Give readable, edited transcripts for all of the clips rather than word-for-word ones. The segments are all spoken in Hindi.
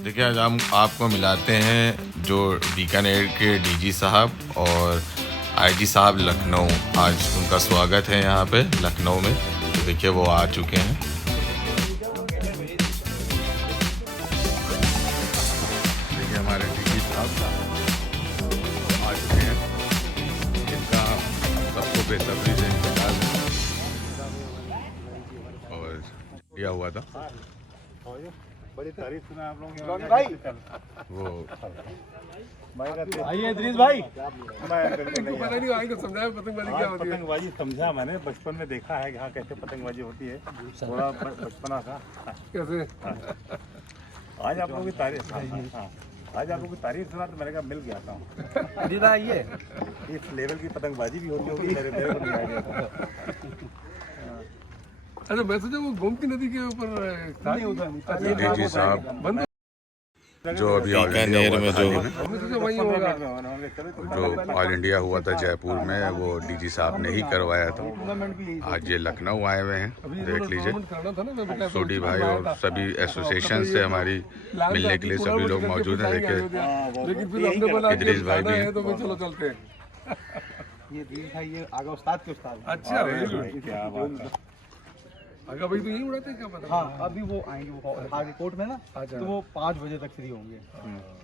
देखिए आज हम आपको मिलाते हैं जो बीकानेर के डीजी साहब और आईजी साहब लखनऊ। आज उनका स्वागत है यहाँ पे लखनऊ में। तो देखिए वो आ चुके हैं। देखिए हमारे डीजी साहब आ चुके हैं। इनका सबको बेसब्री से इंतजार है और दिया हुआ था बड़ी तारीफ सुना आप लोगों ने भाई। वो आइए इदरीस भाई। पता नहीं आएंगे समझाया पतंगबाजी क्या होती है। पतंगबाजी समझा मैंने, बचपन में देखा है यहाँ कैसे पतंगबाजी होती है, थोड़ा बचपना था कैसे। आज आप लोगों की तारीफ, आज आप लोगों की तारीफ सुना तो मैंने कहा मिल गया था। इदरीस भाई आइए। इस लेवल की पतंगबाजी भी होती होगी मेरे को नहीं आइडिया। अच्छा मैं सोचा वो गोमती नदी के ऊपर डीजी साहब बंद जो अभी बीकानेर में वही होगा। जो ऑल इंडिया हुआ था जयपुर में, वो डीजी साहब ने ही करवाया था। आज ये लखनऊ आए हुए हैं, देख लीजिए। सोडी भाई और सभी एसोसिएशन से हमारी मिलने के लिए सभी लोग मौजूद हैं। देखिए लेकिन फिर हमने बोला इदरीस भाई भी हैं। तो फिर चलो चलते हैं। ये इदरीस भाई ये आगे उस्ताद के उस्ताद। अच्छा क्या बात है। आगे भाई तो यही उड़ाते हैं क्या पता। हाँ अभी वो आएंगे, वो आगे कोर्ट में ना, तो वो 5 बजे तक फ्री होंगे।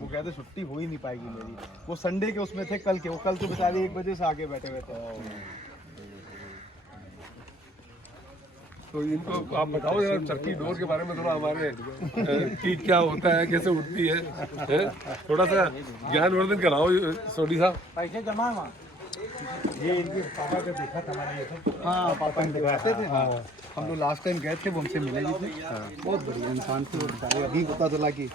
वो कहते छुट्टी हो ही नहीं पाएगी मेरी। वो संडे के उसमें थे, कल के वो कल तो बेचारे 1 बजे से आगे बैठे हुए थे। तो इनको आप बताओ जरा चक्की डोर के बारे में थोड़ा हमारे कि क्या होता है, कैसे उठती है? थोड़ा सा ज्ञानवर्धन कराओ सोडी साहब। पैसे जमा है ये इनके पापा का देखा था मैंने ये सब। हाँ पापा ने दिखाते थे। हाँ हम लोग लास्ट टाइम गए थे, वो हमसे मिले भी थे। बहुत बढ़िया इंसान थे वो बेचारे। अभी पता चला कि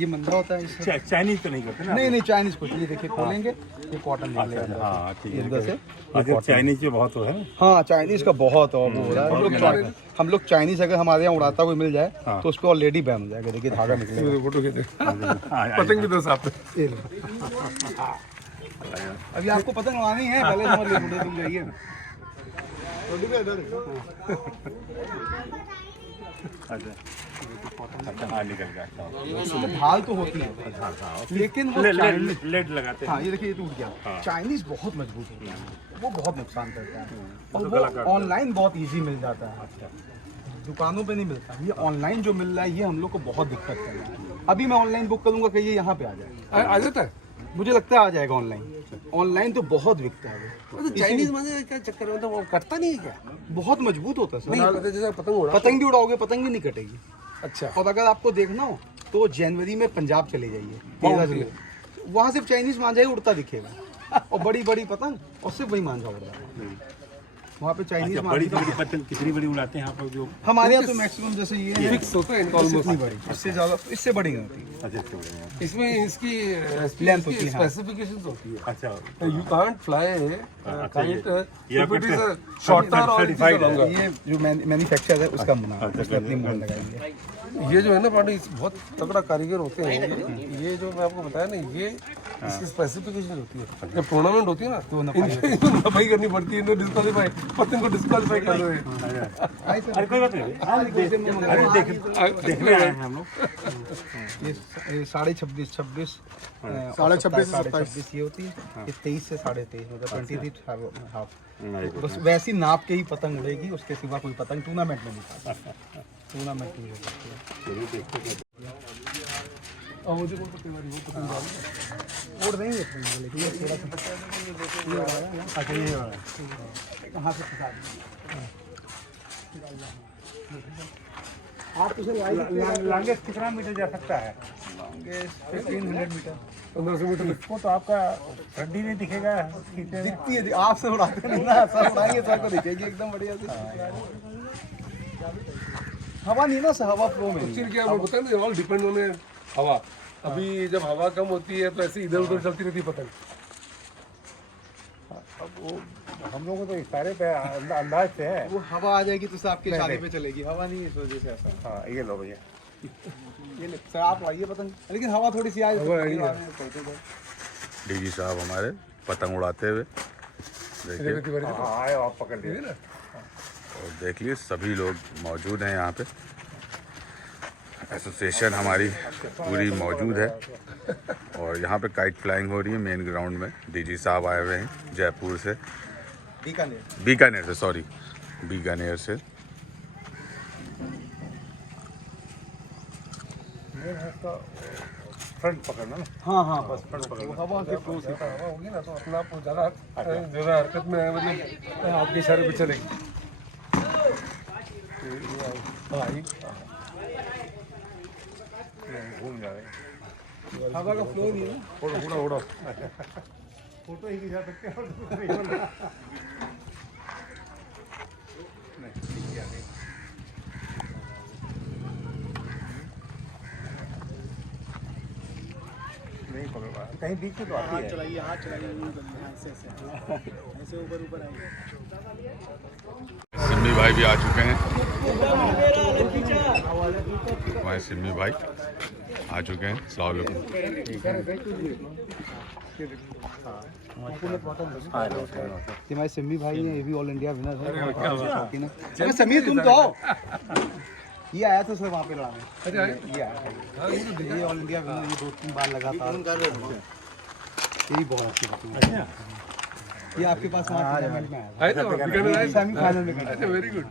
ये मंदा होता है इससे। चाइनीज तो नहीं करते ना? नहीं चाइनीज कुछ नहीं। देखिए खोलेंगे ये कॉटन निकलेगा। हाँ ठीक है। इधर से चाइनीज जो बहुत है। हाँ चाइनीज का बहुत और वो हो रहा है। हम लोग चाइनीज अगर हमारे यहाँ उड़ाता हुआ मिल जाए तो उसको ऑलरेडी बैन हो जाएगा। देखिए धागा निकलेगा। फोटो खींचे पतंग भी दो साथ ये लो। अभी आपको पतंग उड़ानी है, पहले समझ लो तुम जाइए। अच्छा हाँ निकल गया। ढाल तो होती है लेकिन वो चाइनीज लेट लगाते हैं। हाँ ये देखिए ये टूट गया। चाइनीज बहुत मजबूत होता है, वो बहुत नुकसान करता है। और वो ऑनलाइन बहुत इजी मिल जाता है, दुकानों पे नहीं मिलता। ये ऑनलाइन जो मिल रहा है ये हम लोग को बहुत दिक्कत कर रहा है। अभी मैं ऑनलाइन बुक करूंगा कहिए यहाँ पे आ जाएगा। आ जाता है। मुझे लगता है आ जाएगा ऑनलाइन। ऑनलाइन तो बहुत बिकता है वो। चाइनीज में क्या चक्कर है, वो कटता नहीं है क्या? बहुत मजबूत होता है सर। जैसे पतंग उड़ा पतंग भी उड़ाओगे पतंग भी नहीं कटेगी। अच्छा और अगर आपको देखना हो तो जनवरी में पंजाब चले जाइए, 13 जनवरी। वहाँ सिर्फ चाइनीज मांझा ही उड़ता दिखेगा और बड़ी बड़ी पतंग और सिर्फ वही मांझा उड़ रहा है। वहाँ पे चाइनीज बड़ी बड़ी पतंग कितनी बड़ी उड़ाते हैं यहाँ पर जो? हमारे यहाँ तो मैक्सिमम जैसे ये फिक्स होता है इनका इतनी बड़ी, इससे ज्यादा इससे बड़ी नहीं होती। अच्छा इसमें इसकी Length होती है, हाँ। स्पेसिफिकेशंस होती है। अच्छा यू कांट फ्लाई काइट ये if it is a shorter और certified है। लॉन्गर। ये जो मैन्युफैक्चर है उसका मुना उसमें अपनी मोहर लगाएंगे। ये जो है ना पांडे बहुत तगड़ा कारीगर होते हैं। ये जो मैं आपको बताया ना, ये इसकी स्पेसिफिकेशन होती है। जब टूर्नामेंट होती है ना तो नफाई करनी पड़ती है। इन्हें डिस्क्वालीफाई, पतंग को डिस्क्वालीफाई कर रहे हैं। अरे कोई बात नहीं। अरे देखने आए हैं हम लोग। ये 26.5 26 26.5 ये होती है। ये 23 से 23.5 मतलब 23 हाफ। बस वैसी नाप के ही पतंग उड़ेगी, उसके सिवा कोई पतंग टूर्नामेंट में नहीं खाता। टूर्नामेंट नहीं हो सकती है। और मुझे कोई पतंग वो पतंग डाल उड़ देंगे लेकिन ये थोड़ा सा अच्छा ये वाला कहाँ से फंसा आप उसे लॉन्गेस्ट कितना मीटर जा सकता है? 1500 मीटर 1500 मीटर। इसको तो आपका हड्डी नहीं दिखेगा। दिखती है। आपसे उड़ाते नहीं ना, सर उड़ाएंगे सर को दिखेगी एकदम बढ़िया से। हवा नहीं ना सर, हवा फ्लो में नहीं। एक्चुअली क्या मैं बताया ना, ऑल डिपेंड ऑन हवा। अभी जब हवा कम होती है तो ऐसे इधर उधर चलती रहती है पतंग। अब वो हम लोगों को तो इशारे पे अंदाज से है। वो हवा आ जाएगी तो सर आपके शादी पे चलेगी। हवा नहीं है इस वजह से ऐसा। हाँ ये लो भैया। ये ले सर आप आइए पतंग, लेकिन हवा थोड़ी सी आए। डीजी साहब हमारे पतंग उड़ाते हुए देखिए। हाँ आए आप पकड़ लिए ना और देख लीजिए सभी लोग मौजूद हैं यहाँ पे। एसोसिएशन हमारी पूरी मौजूद है और यहाँ पे काइट फ्लाइंग हो रही है मेन ग्राउंड में। डीजी साहब आए हुए हैं जयपुर से, बीकानेर से, सॉरी बीकानेर से। फ्रंट पकड़ना ना। हाँ हाँ बस फ्रंट पकड़ना। हवा के फ्लो से हवा होगी ना तो अपना आप ज़्यादा ज़्यादा हरकत में है, मतलब आपके इशारे पे चलेगी। घूम जाए। हवा का फ्लो नहीं है ना। उड़ा उड़ा फोटो ही खिंचा सकते हैं। नहीं पकड़ पा, कहीं बीच में तो आती है। चलाइए, हाथ चलाइए, ऐसे ऊपर ऊपर आइए। सिम्मी भाई भी आ चुके हैं, हमारे सिम्मी भाई आ चुके हैं। अस्सलाम वालेकुम। ये हमारे सिम्मी भाई हैं, ये भी ऑल इंडिया विनर है। अरे समीर तुम तो आओ। ये आया था सर वहाँ पे लड़ाने। ये आया था, ये ऑल इंडिया विनर, ये 2-3 बार लगातार। ये भी बहुत अच्छी बात है। ये आपके पास वहाँ टूर्नामेंट में आया था, सेमीफाइनल में गया। Very good.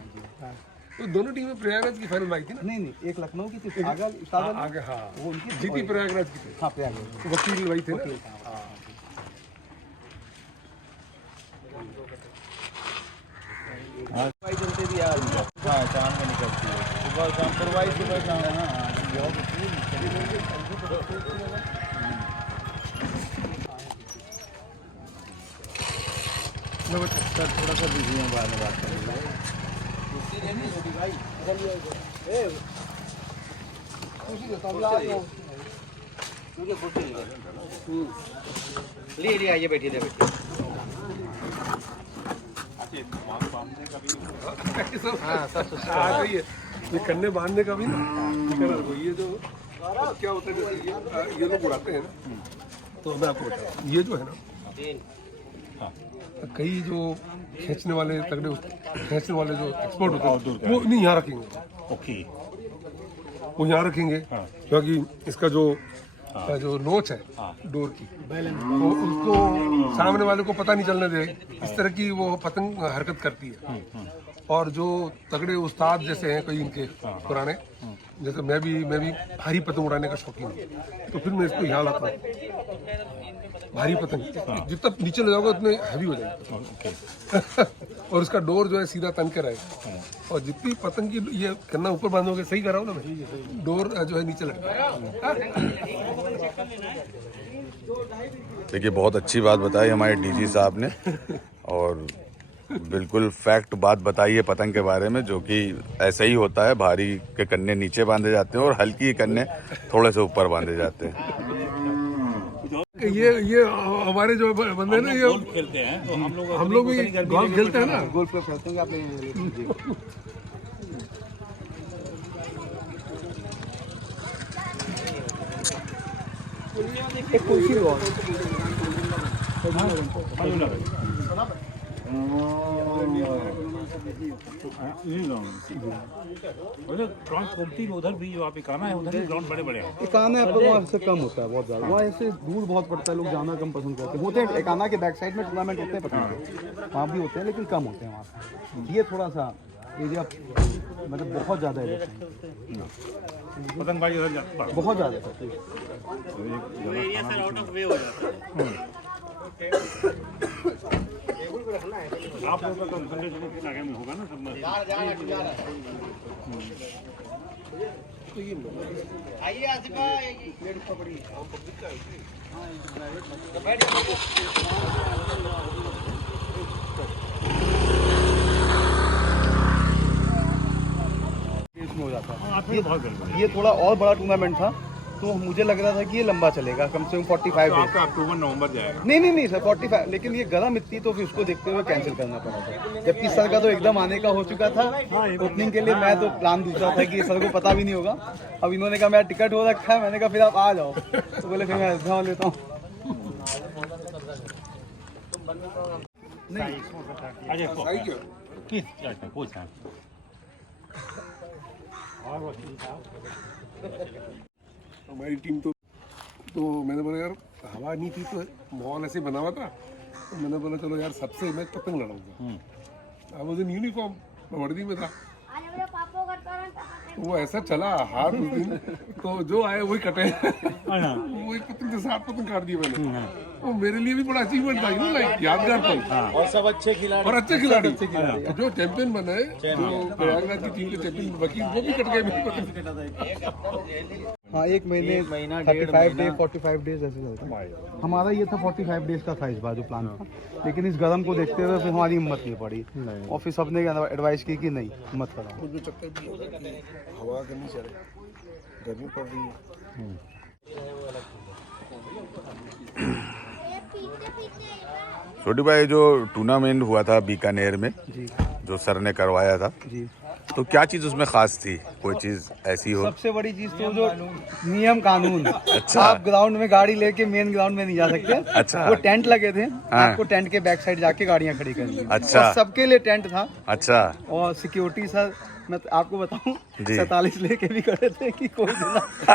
तो दोनों टीमें प्रयागराज की फाइनल में आई थी ना? नहीं, एक लखनऊ की थी, आगे हाँ, वो उनकी जीती प्रयागराज की थी। हाँ प्रयागराज। वकील वही थे ना? भाई चलते भी यार। हाँ चांद में निकलती है सुबह शाम, सुबह शाम। सर थोड़ा सा बिजी हैं, बाद में बात करेंगे। ले आइए, बैठिए बैठिए। हाँ ये कन्ने बांधने का भी ना ये जो क्या होता है, जैसे ये लोग उड़ाते हैं ना, तो मैं आपको बताता हूँ, ये जो है ना, कई जो खींचने वाले तगड़े खींचने वाले जो एक्सपर्ट होते हैं वो नहीं यहाँ रखेंगे। ओके, वो यहाँ रखेंगे क्योंकि इसका जो नोच है डोर की, तो उसको सामने वाले को पता नहीं चलने दे इस तरह की वो पतंग हरकत करती है। और जो तगड़े उस्ताद जैसे हैं कई इनके पुराने, जैसे मैं भी भारी पतंग उड़ाने का शौकीन हूँ, तो फिर मैं इसको यहाँ लाता हूँ। भारी पतंग जितना नीचे ले जाओगे उतने हैवी हो जाएगी और उसका डोर जो है सीधा तन के रहेगा, और जितनी पतंग की ये करना ऊपर बांधोगे, सही कर रहा हूँ ना मैं, डोर जो है नीचे लटकेगा। देखिए बहुत अच्छी बात बताई हमारे डीजी साहब ने, और बिल्कुल फैक्ट बात बताई है पतंग के बारे में, जो कि ऐसा ही होता है। भारी के कन्ने नीचे बांधे जाते हैं और हल्की के कन्ने थोड़े से ऊपर बांधे जाते हैं। ये हमारे जो बंदे ना, ये खेलते हैं तो हम लोग भी गोल्फ खेलते हैं ना, गोल्फ क्लब खेलते हैं आप। एक कुर्सी दो। उधर भी जो आप एकाना है, उधर भी ग्राउंड बड़े बड़े हैं। एकाना पर वहाँ से कम होता है, बहुत ज़्यादा। वहाँ ऐसे दूर बहुत पड़ता है, लोग जाना कम पसंद करते हैं। होते हैं एकाना के बैक साइड में टूर्नामेंट होते हैं पतंग के, वहाँ भी होते हैं लेकिन कम होते हैं वहाँ से। ये थोड़ा सा एरिया मतलब बहुत ज़्यादा एरिया पतंगबाजी बहुत ज़्यादा आप लोगों का कंसंट्रेशन आगे में होगा ना सब। इसमें हो जाता है। ये थोड़ा और बड़ा टूर्नामेंट था, तो मुझे लग रहा था कि ये लंबा चलेगा, कम से कम 45 डेज। आपका अक्टूबर नवंबर जाएगा। नहीं सर 45, लेकिन ये गर्म इतनी तो फिर उसको देखते हुए कैंसिल करना पड़ा था। जबकि सर का तो एकदम आने का हो चुका था ओपनिंग के लिए। मैं तो प्लान दूसरा था कि सर को पता भी नहीं होगा। अब इन्होंने कहा मेरा टिकट हो रखा है, मैंने कहा फिर आप आ जाओ, तो बोले फिर मैं ऐसा लेता हूँ। हमारी टीम तो मैंने बोला यार हवा नहीं थी तो माहौल ऐसे बना हुआ था, तो मैंने बोला चलो यार सबसे मैं पतंग लड़ाऊंगा। अब उस दिन यूनिफॉर्म वर्दी में था, वो ऐसा चला हाथ उस दिन, तो जो आए वही कटे। वो एक पतंग से 7 पतंग काट दिए मैंने। वो मेरे लिए भी बड़ा अचीवमेंट था, लाइक यादगार पल। और सब अच्छे खिलाड़ी और अच्छे खिलाड़ी जो चैंपियन बने, जो प्रयागराज की टीम के चैंपियन वकील, वो भी कट गए मेरी पतंग। हाँ, एक महीना 35 डे 45 डेज ऐसे चलता है। हमारा ये था 45 डेज का था इस बार जो प्लान था, लेकिन इस गर्म को देखते हुए फिर हमारी हिम्मत नहीं पड़ी और फिर सबने एडवाइस की कि नहीं मत कराओ। जो चक्कर भी होगा कि हवा करनी चाहिए, गर्मी पड़ रही है। छोटी भाई, जो टूर्नामेंट हुआ था बीकानेर में जी जो सर ने करवाया था, जी, तो क्या चीज़ उसमें खास थी? कोई चीज़ ऐसी हो? सबसे बड़ी चीज तो जो नियम कानून। अच्छा। आप ग्राउंड में गाड़ी लेके मेन ग्राउंड में नहीं जा सकते। अच्छा। वो टेंट लगे थे, हाँ। आपको टेंट के बैक साइड जाके गाड़ियां खड़ी करनी। अच्छा। और सबके लिए टेंट था। अच्छा। और सिक्योरिटी सर, मैं आपको बताऊं, जी। 47 लेके भी खड़े थे कि कोई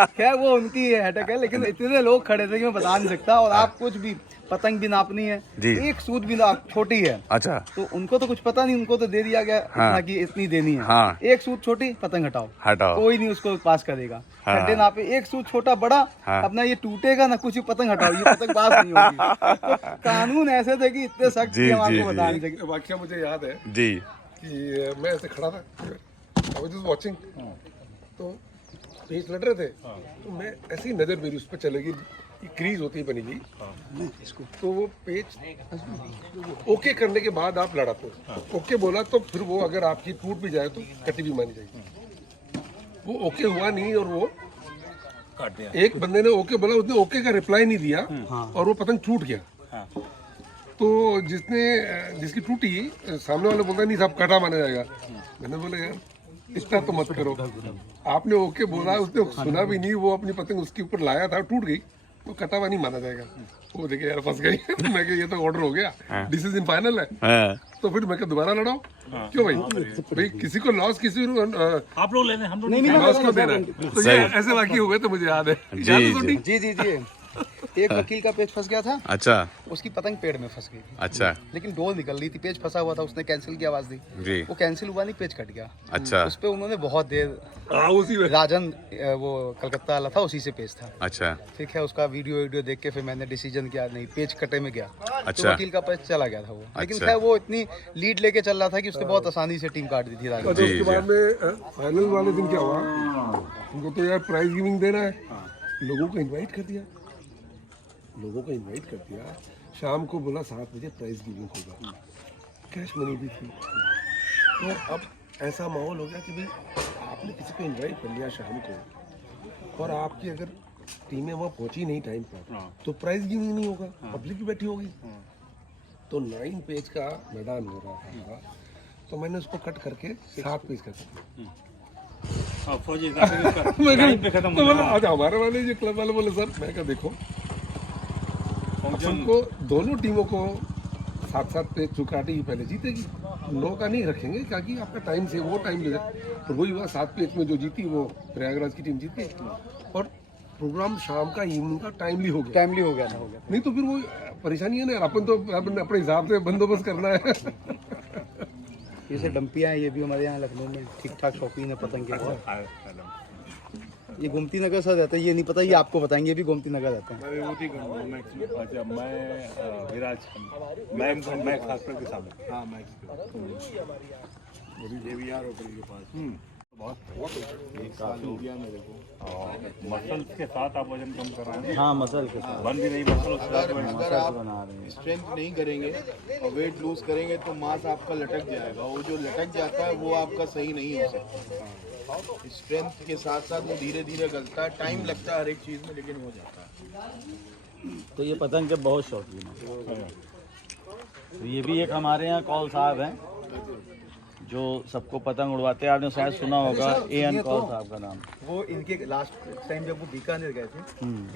खैर वो उनकी हेडेक है, लेकिन इतने लोग खड़े थे कि मैं बता नहीं सकता। और आप कुछ भी पतंग भी नापनी है, जी। एक सूद भी छोटी है, अच्छा। तो उनको तो कुछ पता नहीं, उनको तो दे दिया गया इतना कि इतनी देनी है। हाँ। एक सूद छोटी, पतंग हटाओ, हटाओ। कोई नहीं उसको पास करेगा। हाँ। खड्डे नापे, एक सूद छोटा बड़ा, हाँ। अपना ये टूटेगा ना कुछ, पतंग हटाओ, ये पतंग पास नहीं होगी। तो कानून ऐसे थे कि इतने सख्त जी, कि हम जी, आपको जी। बता नहीं सकते। वाक्य मुझे याद है जी। कि मैं ऐसे खड़ा था, I was just watching, तो पेच लड़ रहे थे, तो मैं ऐसी ही नजर मेरी उस पर चलेगी, क्रीज होती है बनी हुई, तो वो पेच ओके करने के बाद आप लड़ाते हो। ओके बोला तो फिर वो अगर आपकी टूट भी जाए तो कटी भी मानी जाएगी। वो ओके हुआ नहीं और वो काट दिया। एक बंदे ने ओके बोला, उसने ओके का रिप्लाई नहीं दिया और वो पतंग टूट गया। तो जिसकी टूटी, सामने वाले बोलता नहीं साहब कटा माना जाएगा। मैंने बोला यार इतना तो मत करो, आपने ओके बोला, उसने सुना भी नहीं, वो अपनी पतंग उसके ऊपर लाया था, टूट गई, तो कटा हुआ नहीं माना जाएगा। वो देखे यार फंस गई। मैं कहा ये तो ऑर्डर हो गया, डिसीजन फाइनल है। तो फिर मैं दोबारा लड़ाओ। क्यों भाई किसी को लॉस, किसी आप लोग लेने, हम लोग लॉस को देना है। तो ये ऐसे वाकई हुए तो मुझे याद है। जी जी जी, एक वकील का पेज फंस गया था। अच्छा। उसकी पतंग पेड़ में फंस गई थी। अच्छा। लेकिन डोल निकल रही थी, पेज फंसा हुआ था, उसने कैंसिल की आवाज दी। जी। वो कैंसिल हुआ नहीं, पेज कट गया। अच्छा। उस पे उन्होंने बहुत देर, उसी में राजन वो कलकत्ता वाला था, उसी से पेज था। अच्छा। ठीक है, उसका वीडियो देख के फिर मैंने डिसीजन किया, नहीं पेज कटे में गया। अच्छा। तो वकील का पेज चला गया था वो, लेकिन अच्छा। खैर वो इतनी लीड लेके चल रहा था कि उसने बहुत आसानी से टीम काट दी थी राजन। तो उसके बाद में फाइनल वाले दिन क्या हुआ, उनको तो यार प्राइज गिविंग देना है, लोगों को इनवाइट कर दिया। शाम को बोला 7 बजे प्राइज गिविंग होगा, कैश मनी भी थी। तो अब ऐसा माहौल हो गया कि भाई आपने किसी को इनवाइट कर लिया शाम को, और आपकी अगर टीमें वहाँ पहुंची नहीं टाइम पर, तो प्राइज गिविंग नहीं होगा, पब्लिक भी बैठी होगी। तो 9 पेज का मैदान हो रहा था, तो मैंने उसको कट करके 7 पेज कर दिया। तो बोला आज हमारे वाले जो क्लब वाले बोले सर, मैं कहा देखो अपन को दोनों टीमों को 7-7 पेज चुकाटी ही पहले जीतेगी, 9 का नहीं रखेंगे ताकि आपका टाइम से वो टाइम ले जाए। तो वही हुआ, 7 पेज में जो जीती वो प्रयागराज की टीम जीती, और प्रोग्राम शाम का इवनिंग का टाइमली हो गया था। नहीं तो फिर वो परेशानी है ना, अपन तो अपने हिसाब से बंदोबस्त करना है। जैसे डंपियाँ हैं, ये भी हमारे यहाँ लखनऊ में ठीक ठाक शौकीन है पतंग के। ये गोमती नगर सर रहता है, ये नहीं पता, ये आपको बताएंगे, ये भी गोमती नगर रहता है। मैं खास करके सामने। हाँ, मैं ये भी यार होटल के पास एक साल हो गया मेरे को। मसल के साथ आप वजन कम कर रहे हैं? हाँ, मसल के साथ बन भी नहीं मसल, अगर आप स्ट्रेंथ नहीं करेंगे और वेट लूज करेंगे तो मांस आपका लटक जाएगा, और जो लटक जाता है वो आपका सही नहीं हो सकता। स्ट्रेंथ के साथ साथ वो धीरे धीरे गलता है, टाइम लगता है हर एक चीज़ में, लेकिन हो जाता है। तो ये पतंग के बहुत शौकीन है। तो ये भी एक हमारे यहाँ कौल साहब हैं जो सबको पतंग उड़वाते हैं, आपने शायद सुना होगा एएन कौल साहब का नाम। वो इनके लास्ट टाइम जब वो बीकानेर गए थे,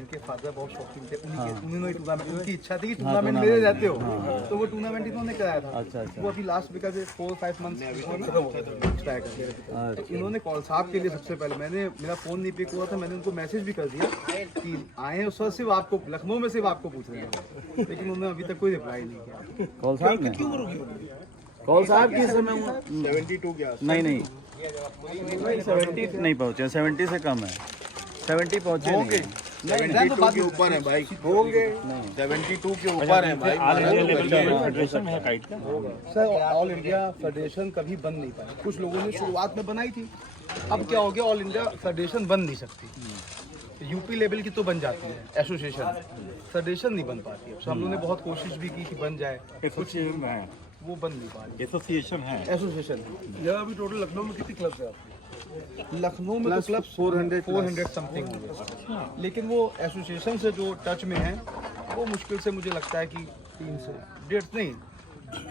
इनके फादर बहुत शौकीन थे, उन्होंने टूर्नामेंट, उनकी इच्छा थी कि टूर्नामेंट मेरे जाते हो, तो वो टूर्नामेंट इन्होंने कराया था। अच्छा अच्छा। वो अभी लास्ट बिका से 4-5 मंथ इन्होंने कॉल साहब के लिए सबसे पहले मेरा फोन नहीं पिक हुआ था, मैंने उनको मैसेज भी कर दिया कि आए हैं सर, सिर्फ आपको लखनऊ में सिर्फ आपको पूछ रहे हैं, लेकिन उन्होंने अभी तक कोई रिप्लाई नहीं किया। कौल साहब ने कौल साहब की समय 72 के आसपास। नहीं 70 नहीं पहुंचे, 70 से कम है, 70 पहुंचे नहीं। 72 के ऊपर है भाई, होंगे 72 के ऊपर है भाई। फेडरेशन है काइट का। सर ऑल इंडिया फेडरेशन कभी बन नहीं पाया, कुछ लोगों ने शुरुआत में बनाई थी, अब क्या हो गया, ऑल इंडिया फेडरेशन बन नहीं सकती। यूपी लेवल की तो बन जाती है एसोसिएशन, फेडरेशन नहीं बन पाती है। हम लोगों ने बहुत कोशिश भी की कि बन जाए, एसोसिएशन है, वो बन नहीं पा रही। एसोसिएशन है। एसोसिएशन यहाँ अभी टोटल लखनऊ में कितनी क्लब्स है आपकी? लखनऊ में तो क्लब 400 समथिंग हो गए, लेकिन वो एसोसिएशन से जो टच में है वो मुश्किल से मुझे लगता है कि 3 से 1.5 नहीं,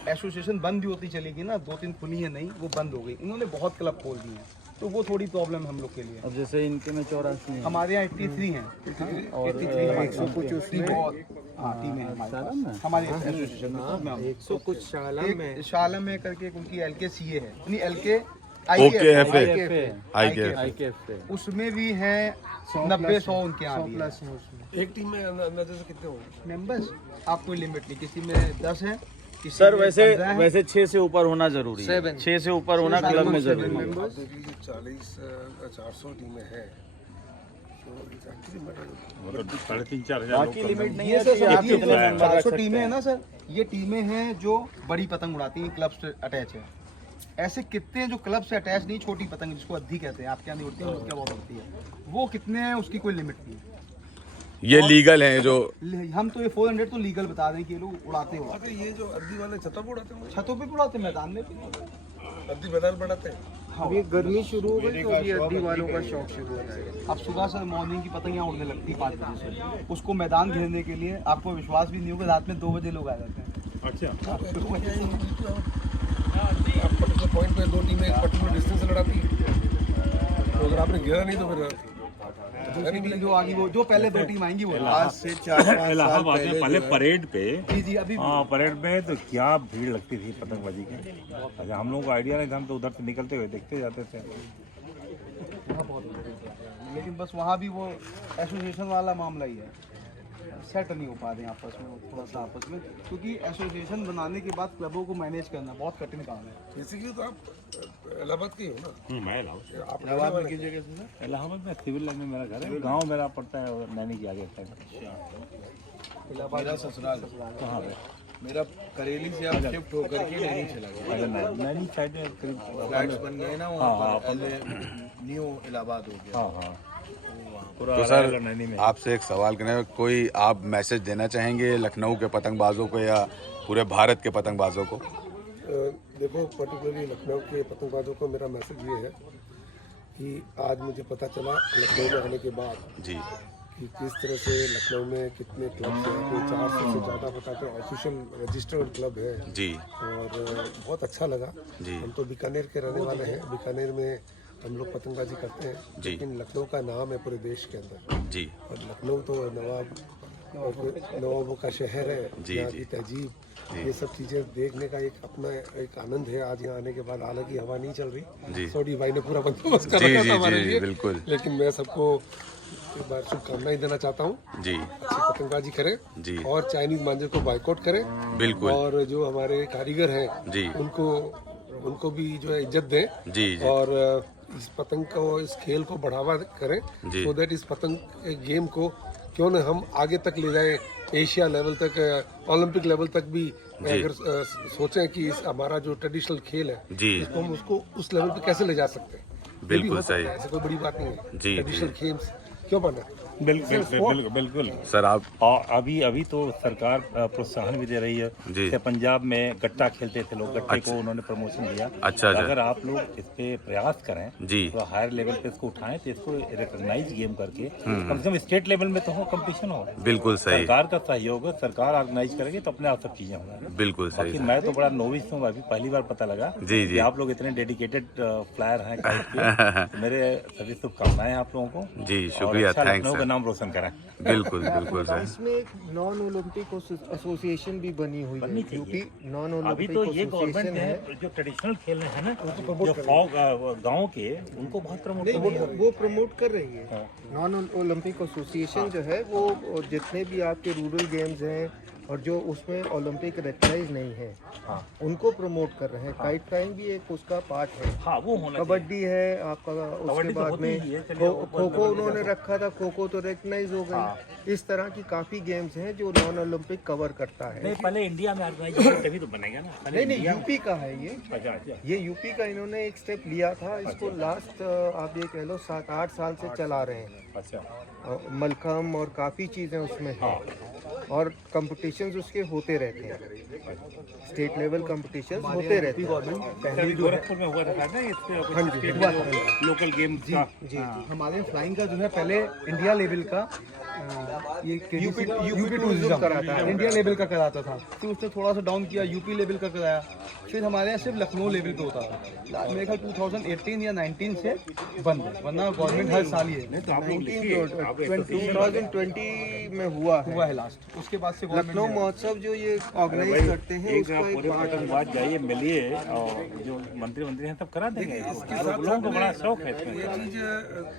एसोसिएशन बंद भी होती चलेगी ना, 2-3 खुली है नहीं, वो बंद हो गई। इन्होंने बहुत क्लब खोल दिए हैं, तो वो थोड़ी प्रॉब्लम है हम लोग के लिए। अब जैसे इनके में 84 हैं, हमारे यहाँ 83 हैं और 83 कुछ टीमें हैं हमारे एसोसिएशन में। 100 कुछ शालम में करके उनकी LKCA है, नहीं LK IKF उसमें भी है 90-100 उनके यहाँ भी है। एक टीम में अंदाजे से कितने होंगे मेंबर्स आपको लिमिट नहीं, किसी में 10 है, किसी सर। में 15 है। वैसे 6 से ऊपर होना जरूरी है, 6 से ऊपर होना क्लब में जरूरी है। आप देख लीजिए 40-400 टीमें हैं, तो 3,500-4,000 बाकी लिमिट नहीं ये है सर कि आप ये कितने जो मेंबर रख 400 सकते टीमें हैं हैं। ना सर, ये टीमें हैं जो बड़ी पतंग उड़ाती हैं, क्लब से अटैच है। ऐसे कितने हैं जो क्लब से अटैच नहीं, छोटी पतंग जिसको अद्धी कहते हैं, आपके यहाँ नहीं उड़ती है, उसके बहुत उड़ती है, वो कितने हैं उसकी कोई लिमिट नहीं है। ये लीगल है जो हम तो ये 400 तो लीगल बता रहे हैं कि ये लोग उड़ाते हो, अगर ये जो अद्दी वाले छतों पर उड़ाते हैं, छतों पे भी उड़ाते, मैदान में भी। अद्दी मैदान बढ़ाते हैं। अभी गर्मी शुरू हो गई तो अभी अद्दी वालों का शौक शुरू हो जाएगा। अब सुबह से मॉर्निंग की पतंग यहाँ उड़ने लगती है 5 बजे से, उसको मैदान घेरने के लिए आपको विश्वास भी नहीं होगा, रात में 2 बजे लोग आ जाते हैं। अच्छा। आप पर्टिकुलर पॉइंट पे 2 टीमें एक पर्टिकुलर डिस्टेंस से लड़ाती हैं, तो अगर आपने घेरा नहीं तो फिर दूसरी टीम जो आगे वो जो पहले 2 टीम आएंगी वो आज से 4-5 साल इलाहाबाद में पहले परेड पे, जी अभी हाँ परेड में तो क्या भीड़ लगती थी पतंगबाजी की। अच्छा, हम लोगों को आइडिया नहीं था, हम तो उधर से निकलते हुए देखते जाते थे। लेकिन बस वहाँ भी वो एसोसिएशन वाला मामला ही है, सेट नहीं हो पा रहे हैं आपस में, थोड़ा सा आपस में, क्योंकि एसोसिएशन बनाने के बाद क्लबों को मैनेज करना बहुत कठिन काम है। बेसिकली तो आप इलाहाबाद के ही हो ना? मैं इलाहाबाद, आप इलाहाबाद की जगह से ना, इलाहाबाद में सिविल लाइन में मेरा घर है, गांव मेरा पड़ता है और नैनी के आगे साइड। मेरा ससुराल कहाँ पे? मेरा करेली से आप शिफ्ट होकर के नैनी चला गया, अच्छा, नैनी साइड में करीब। फ्लैट्स बन गए ना वहाँ पर, न्यू इलाहाबाद हो गया। हाँ हाँ, तो सर आपसे एक सवाल करें, कोई आप मैसेज देना चाहेंगे लखनऊ के पतंगबाजों को या पूरे भारत के पतंगबाजों को? देखो, पर्टिकुलरली लखनऊ के पतंगबाजों को मेरा मैसेज ये है कि आज मुझे पता चला लखनऊ में आने के बाद जी कि किस तरह से लखनऊ में कितने क्लब हैं, कोई 400 से ज़्यादा बताते हैं ऑफिशियल रजिस्टर्ड क्लब है। जी और बहुत अच्छा लगा। जी हम तो बीकानेर के रहने वाले हैं, बीकानेर में हम लोग पतंगबाजी करते हैं, जी। लेकिन लखनऊ का नाम है पूरे देश के अंदर, जी और लखनऊ तो नवाबों का शहर है, जी, यहाँ जी। की तहजीब, ये सब चीज़ें देखने का एक अपना एक आनंद है। आज यहाँ आने के बाद, हालांकि हवा नहीं चल जी। रही, सोडी भाई ने पूरा बंदोबस्त कर जी, रखा जी, था हमारे जी, लिए, बिल्कुल। लेकिन मैं सबको एक बार शुभकामनाएं देना चाहता हूँ। जी अच्छी पतंगबाजी करें जी और चाइनीज मांझे को बाइकआउट करें, बिल्कुल। और जो हमारे कारीगर हैं जी उनको भी जो है इज्जत दें, जी जी और इस पतंग को, इस खेल को बढ़ावा करें, जी। सो दैट इस पतंग के गेम को क्यों न हम आगे तक ले जाएं, एशिया लेवल तक, ओलंपिक लेवल तक भी। अगर सोचें कि हमारा जो ट्रेडिशनल खेल है, जी इसको हम उसको उस लेवल पे कैसे ले जा सकते हैं, ये भी बिल्कुल हो सकता सही। है, ऐसी कोई बड़ी बात नहीं है। जी, ट्रेडिशनल जी। गेम्स क्यों बने? बिल्कुल बिल्कुल। सर आप और अभी तो सरकार प्रोत्साहन भी दे रही है। जी। जैसे पंजाब में गट्टा खेलते थे लोग, गट्टे को उन्होंने प्रमोशन दिया। अच्छा, अच्छा। अगर आप लोग इस पे प्रयास करें जी। तो हायर लेवल पे इसको उठाएं, तो इसको रिकॉग्नाइज गेम करके कम से कम स्टेट लेवल में तो हो, कंपटीशन हो। बिल्कुल सही, सरकार का सहयोग है, सरकार ऑर्गेनाइज करेगी तो अपने आप सब चीजें होंगी। बिल्कुल सही बाकी सर। मैं तो बड़ा नोविस हूँ, अभी पहली बार पता लगा जी, जी। कि आप लोग इतने डेडिकेटेड फ्लायर हैं काइट के। तो मेरे सभी शुभकामनाएं आप लोगों को। जी, और शुक्रिया, अच्छा थैंक्स लखनऊ का सर। नाम रोशन करें। बिल्कुल बिल्कुल सर। इसमें एक नॉन ओलंपिक एसोसिएशन भी बनी हुई है, यूपी नॉन अभी ओलंपिक तो ये गवर्नमेंट एसोसिएशन है। है जो ट्रेडिशनल खेल रहे हैं ना, जो फॉग गांव के, उनको बहुत प्रमोट नहीं, कर रही है। वो प्रमोट कर रही है। नॉन ओलंपिक एसोसिएशन जो है वो जितने भी आपके रूरल गेम्स हैं और जो उसमें ओलंपिक रिकॉग्नाइज नहीं है, उनको प्रमोट कर रहे हैं। काइट फ्लाइंग भी एक उसका पार्ट है। हाँ, वो होना चाहिए। कबड्डी है आपका, उसके कबड्डी तो बाद होती में ही है, चलिए वो खो खो उन्होंने रखा था, खो खो तो रिकॉग्नाइज हो गई। इस तरह की काफी गेम्स हैं जो नॉन ओलंपिक कवर करता है। नहीं, पहले इंडिया में ऑर्गेनाइजेशन तभी तो बनेगा ना। पहले नहीं नहीं, इंडिया में- यूपी का है ये। अच्छा अच्छा। ये यूपी का इन्होंने एक स्टेप लिया था, इसको लास्ट आप ये कह लो 7-8 साल से चला रहे हैं। अच्छा। मलखम और काफ़ी चीज़ें उसमें हैं और कंपटीशंस उसके होते रहते हैं, स्टेट लेवल कंपटीशंस होते रहते हैं। पहले गोरखपुर में हुआ था ना इसके लोकल गेम का। जी हमारे फ्लाइंग का जो है पहले इंडिया लेवल का ये यूपी टूरिज्म कराता है। इंडिया लेवल का कराता था, फिर उसने थोड़ा सा डाउन किया, यूपी लेवल का कराया, फिर हमारे यहाँ सिर्फ लखनऊ लेवल पे होता था। मेरे ख्याल 2018 या 19 से बंद है, वरना गवर्नमेंट हर साल ही है। तो आप लोग लिखिए, आप 2020 में हुआ हुआ है लास्ट, उसके बाद से लखनऊ महोत्सव जो ये ऑर्गेनाइज करते हैं एक उसका आप एक पूरे पार्ट है। पतंगबाज जाइए, मिलिए, और जो मंत्री हैं सब करा देंगे। लोगों को बड़ा शौक है इसमें। ये चीज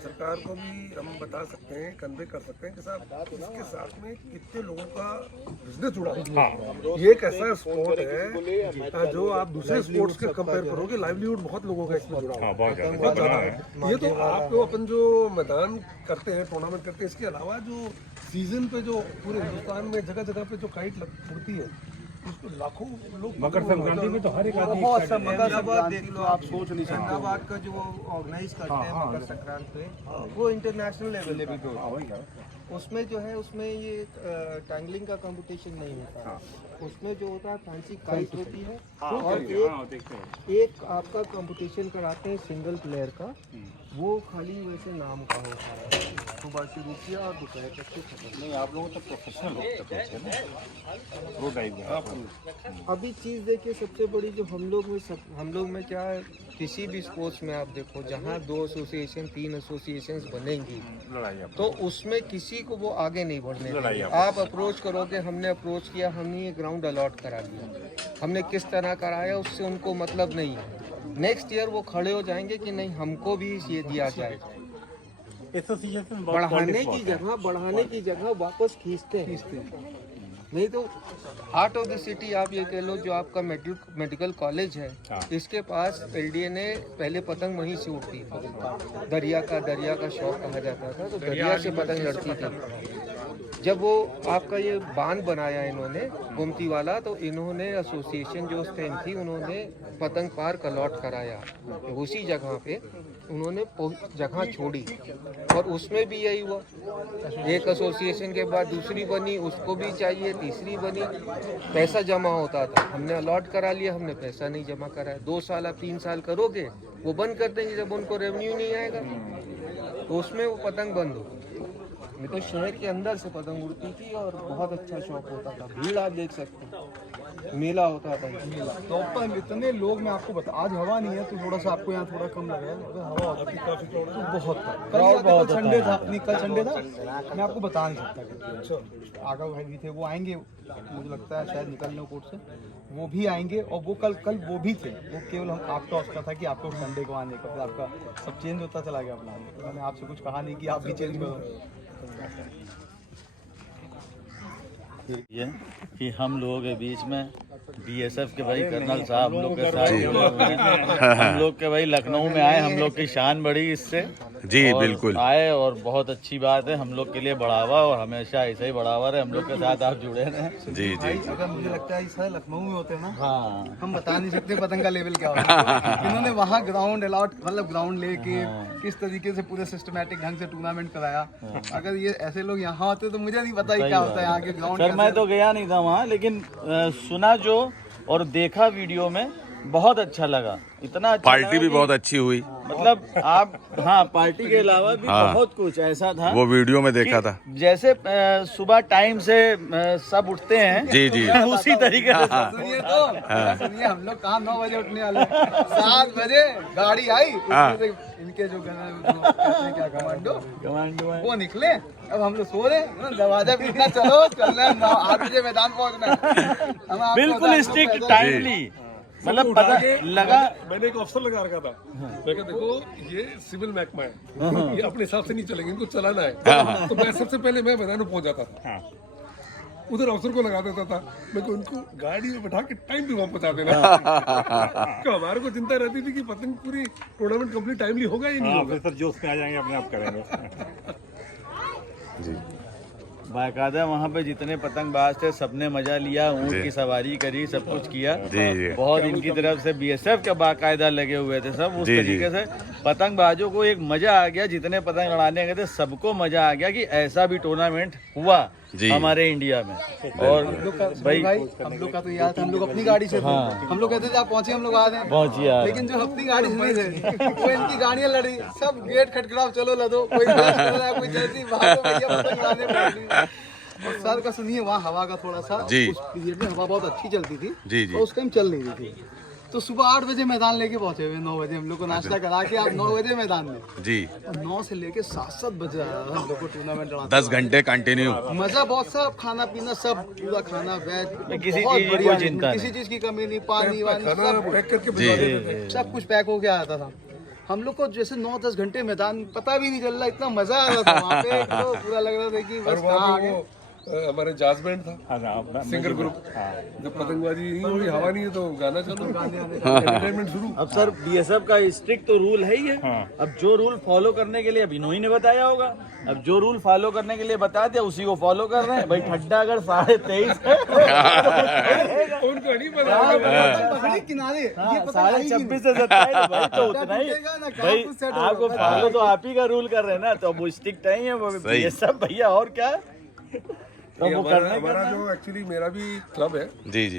सरकार को भी हम बता सकते हैं, कन्वे कर सकते हैं कि साहब इसके साथ में कितने लोगों का बिजनेस जुड़ा है। ये एक ऐसा स्पोर्ट है जो आप दूसरे स्पोर्ट्स के कंपेयर करोगे, लाइवलीहुड बहुत लोगों का इसमें जुड़ा हुआ है। बहुत ज़्यादा बहुत ज्यादा है। ये तो आपको अपन जो मैदान करते हैं, टूर्नामेंट करते हैं, इसके अलावा जो सीजन पे जो पूरे हिंदुस्तान में जगह जगह पे जो काइट उड़ती है, उसको लाखों लोग मकर संक्रांति में तो हर एक आदमी बहुत एक सा साइड मकर अहमदाबाद संक्रांति देख तो लो आप सोच नहीं सकते। अहमदाबाद का जो ऑर्गेनाइज करते हैं मकर संक्रांति पे, वो इंटरनेशनल लेवल पे भी होता है। उसमें जो है उसमें ये टैंगलिंग का कंपटीशन नहीं होता, उसमें जो होता है फैंसी काइट होती है और एक आपका कंपटीशन कराते हैं सिंगल प्लेयर का, वो खाली वैसे नाम का होता है, सुबह शुरू किया और दोपहर तक के खत्म। नहीं, आप लोगों तो प्रोफेशनल होते हैं, प्रो टाइप। अभी चीज़ देखिए, सबसे बड़ी जो हम लोग में क्या है, किसी भी स्पोर्ट्स में आप देखो, जहाँ 2 एसोसिएशन 3 एसोसिएशंस बनेंगी तो उसमें किसी को वो आगे नहीं बढ़ने देंगे। आप अप्रोच करोगे, हमने अप्रोच किया, हमने ये ग्राउंड अलॉट करा दिया, हमने किस तरह कराया उससे उनको मतलब नहीं है। नेक्स्ट ईयर वो खड़े हो जाएंगे कि नहीं हमको भी ये दिया जाए। एसोसिएशन बढ़ाने की जगह वापस खींचते हैं। नहीं तो हार्ट ऑफ द सिटी आप ये कह लो, जो आपका मेडिकल कॉलेज है, इसके पास एलडीए ने पहले पतंग वहीं से उड़ती थी, दरिया का शौक कहा जाता था, तो दरिया से पतंग लड़ती थी। जब वो आपका ये बांध बनाया इन्होंने गोमती वाला, तो इन्होंने एसोसिएशन जो उस टाइम थी, उन्होंने पतंग पार्क अलॉट कराया, तो उसी जगह पे उन्होंने जगह छोड़ी और उसमें भी यही हुआ। एक एसोसिएशन के बाद दूसरी बनी, उसको भी चाहिए, तीसरी बनी, पैसा जमा होता था, हमने अलॉट करा लिया, हमने पैसा नहीं जमा कराया। 2 साल आप 3 साल करोगे, वो बंद कर देंगे, जब उनको रेवेन्यू नहीं आएगा तो उसमें वो पतंग बंद हो। नहीं तो शहर के अंदर से पतंग उड़ती थी और बहुत अच्छा शौक होता था, भीड़ आप देख सकते हैं, मेला होता था। तो पर इतने लोग, मैं आपको बता, आज हवा नहीं है तो थोड़ा सा आपको यहाँ थोड़ा कम लग रहा है, अगर हवा होती काफी तो बहुत था। कल संडे था, नहीं कल संडे था, मैं आपको बता नहीं सकता। आगा भाई भी थे, वो आएंगे, मुझे लगता है शायद निकल लो कोर्ट से, वो भी आएंगे और वो कल वो भी थे। वो केवल हम आपका उसका था कि आपको संडे को आने का, फिर आपका सब चेंज होता चला गया प्लान। मैंने आपसे कुछ कहा नहीं कि आप भी चेंज करो। ये कि हम लोगों के बीच में बीएसएफ के भाई कर्नल साहब हम लोग के साथ, हम लोग के भाई लखनऊ में आए, हम लोग की शान बढ़ी इससे। जी और बिल्कुल। आए और बहुत अच्छी बात है, हम लोग के लिए बढ़ावा और हमेशा ऐसा ही बढ़ावा रहे, हम लोग के साथ आप जुड़े रहे। जी जी अगर मुझे लगता है सर लखनऊ में होते हैं ना, हाँ हम बता नहीं सकते पतंग का लेवल क्या होता है। इन्होंने वहाँ ग्राउंड अलाउड, मतलब ग्राउंड लेके किस तरीके से पूरे सिस्टमेटिक ढंग से टूर्नामेंट कराया। अगर ये ऐसे लोग यहाँ होते तो मुझे नहीं पता ही क्या होता है यहाँ के ग्राउंड। सर मैं तो गया नहीं था वहाँ, लेकिन सुना जो और देखा वीडियो में बहुत अच्छा लगा, इतना अच्छा पार्टी लगा भी कि बहुत अच्छी हुई, मतलब आप, हाँ पार्टी के अलावा भी हाँ। बहुत कुछ ऐसा था वो वीडियो में देखा था। कि जैसे सुबह टाइम से सब उठते हैं जी जी उसी तरीके से सुनिए तो सुनिए, हम लोग कहाँ 9 बजे उठने वाले हैं। 7 बजे गाड़ी आई, उसमें से इनके जो कहते हैं क्या कमांडो वो निकले। अब हम लोग सो रहे हैं, दरवाजा पीटना, चलो चलना है, 8 बजे मैदान पहुंचना है। हम आपको बिल्कुल बताएं, स्ट्रिक्ट पैदल- टाइमली, मतलब पता लगा। मैंने एक अफसर लगा रखा था, मैं कहा देखो ये सिविल महकमा है, ये अपने हिसाब से नहीं चलेंगे, इनको चलाना है। तो मैं सबसे पहले मैं मैदान में पहुंच जाता था, उधर अफसर को लगा देता था, मैं को उनको गाड़ी में बैठा के टाइम पे वहाँ पहुंचा देना। तो हमारे को चिंता रहती थी कि पतंग पूरी टूर्नामेंट कंप्लीट टाइमली होगा ही नहीं हाँ, होगा। फिर सर जोश में आ जाएंगे, अपने आप करेंगे। जी बाकायदा वहाँ पे जितने पतंगबाज थे सबने मजा लिया, ऊँट जी। की सवारी करी, सब कुछ किया। जी जी बहुत इनकी तरफ से बीएसएफ के बाकायदा लगे हुए थे सब, उस जी, जी। तरीके से पतंगबाजों को एक मजा आ गया, जितने पतंग लड़ाने गए थे सबको मजा आ गया कि ऐसा भी टूर्नामेंट हुआ जी। हमारे इंडिया में। और भाई हम लोग का तो यार था, हम लोग अपनी गाड़ी से थे। हम लोग कहते थे आप पहुंचे, हम लोग आ गए। पहुंची यार, लेकिन जो अपनी गाड़ी से नहीं थे, वो इनकी गाड़ियां लड़ी, सब गेट खटखटाओ, चलो लदो, कोई मैच कर रहा है, कोई जैसी भागो भैया पतंग लाने पड़ी। और सर का सुनिए, वहाँ हवा का थोड़ा सा, जी। उस पीरियड में हवा बहुत अच्छी चलती थी, जी जी और उस टाइम चल नहीं रही थी। तो सुबह 8 बजे मैदान लेके पहुंचे हुए, 9 बजे हम लोग को नाश्ता करा के आप 9 बजे मैदान में, जी 9 से लेके 7 बजे हम लोग को टूर्नामेंट लड़ा। 10 घंटे कंटिन्यू। मजा बहुत, सब खाना पीना सब पूरा खाना वेज, किसी बहुत चीज की बढ़िया, कोई चिंता किसी चीज की कमी नहीं, पानी वानी खाना सब पैक करके जी भिजवा देते थे। सब कुछ पैक होके आता था। हम लोग को जैसे 9-10 घंटे मैदान पता भी नहीं चल रहा, इतना मजा आ रहा था वहाँ पे। तो पूरा लग रहा था कि और बस कहाँ वहाँ आ पे गए। वो हमारे जाज बैंड था, हाँ, सिंगर ग्रुप। जब पतंगबाजी नहीं होगी, हवा नहीं है तो गाना चलो, एंटरटेनमेंट शुरू। अब सर बीएसएफ का स्ट्रिक्ट तो रूल है ही है। अब जो रूल फॉलो करने के लिए अब इन्होंने ने बताया होगा, अब जो रूल फॉलो करने के लिए बता दिया उसी को फॉलो कर रहे हैं। भाई ठड्डा अगर 23:30 उनको नहीं पता। पकड़ी किनारे, ये पता 26:30 से 27 भाई, तो उतना ही भाई, आपको फॉलो तो आप ही का रूल कर रहे हैं ना, तो वो स्ट्रिक्ट नहीं है वो सही। ये सब भैया, और क्या तो वो करना ही हमारा करना है। जो एक्चुअली मेरा भी क्लब है, जी जी